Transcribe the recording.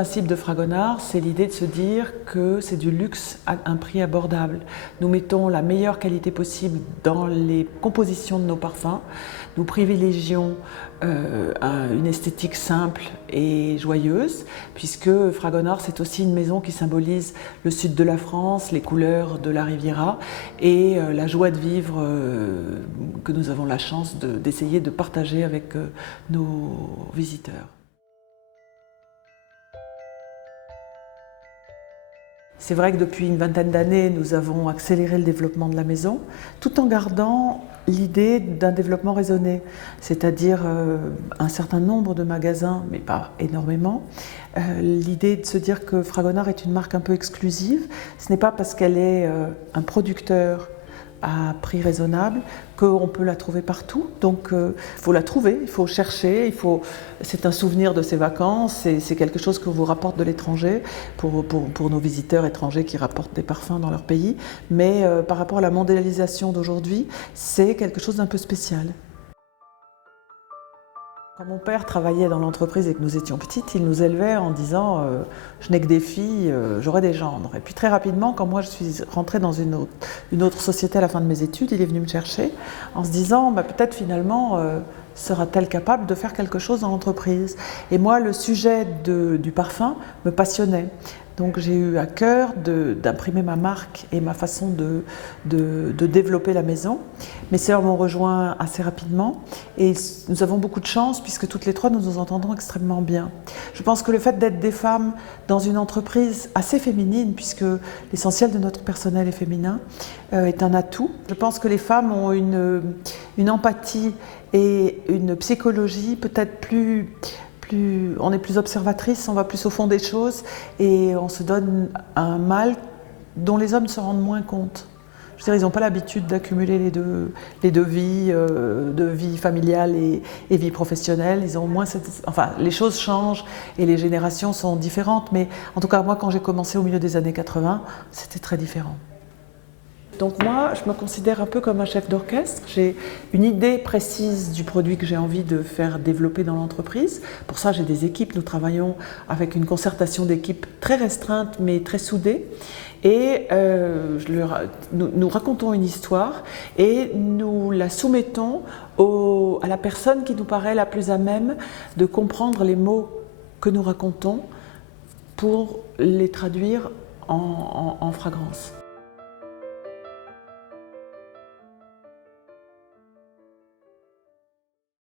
principe de Fragonard, c'est l'idée de se dire que c'est du luxe à un prix abordable. Nous mettons la meilleure qualité possible dans les compositions de nos parfums. Nous privilégions une esthétique simple et joyeuse, puisque Fragonard, c'est aussi une maison qui symbolise le sud de la France, les couleurs de la Riviera et la joie de vivre que nous avons la chance d'essayer de partager avec nos visiteurs. C'est vrai que depuis une vingtaine d'années, nous avons accéléré le développement de la maison, tout en gardant l'idée d'un développement raisonné, c'est-à-dire un certain nombre de magasins, mais pas énormément. L'idée de se dire que Fragonard est une marque un peu exclusive, ce n'est pas parce qu'elle est un producteur à prix raisonnable qu'on peut la trouver partout. Donc il faut la trouver, il faut chercher, c'est un souvenir de ses vacances, c'est quelque chose que vous rapporte de l'étranger pour nos visiteurs étrangers qui rapportent des parfums dans leur pays. Mais par rapport à la mondialisation d'aujourd'hui, c'est quelque chose d'un peu spécial. Quand mon père travaillait dans l'entreprise et que nous étions petites, il nous élevait en disant je n'ai que des filles, j'aurai des gendres. Et puis très rapidement, quand moi je suis rentrée dans une autre société à la fin de mes études, il est venu me chercher en se disant peut-être finalement sera-t-elle capable de faire quelque chose dans l'entreprise. Et moi, le sujet du parfum me passionnait. Donc j'ai eu à cœur d'imprimer ma marque et ma façon de développer la maison. Mes sœurs m'ont rejoint assez rapidement et nous avons beaucoup de chance puisque toutes les trois nous nous entendons extrêmement bien. Je pense que le fait d'être des femmes dans une entreprise assez féminine, puisque l'essentiel de notre personnel est féminin, est un atout. Je pense que les femmes ont une empathie et une psychologie peut-être on est plus observatrice, on va plus au fond des choses et on se donne un mal dont les hommes se rendent moins compte. Je veux dire, ils n'ont pas l'habitude d'accumuler les deux vies, de vie familiale et vie professionnelle. Ils ont moins les choses changent et les générations sont différentes, mais en tout cas, moi, quand j'ai commencé au milieu des années 80, c'était très différent. Donc moi, je me considère un peu comme un chef d'orchestre. J'ai une idée précise du produit que j'ai envie de faire développer dans l'entreprise. Pour ça, j'ai des équipes. Nous travaillons avec une concertation d'équipes très restreinte, mais très soudée. Et nous racontons une histoire et nous la soumettons à la personne qui nous paraît la plus à même de comprendre les mots que nous racontons pour les traduire en fragrance.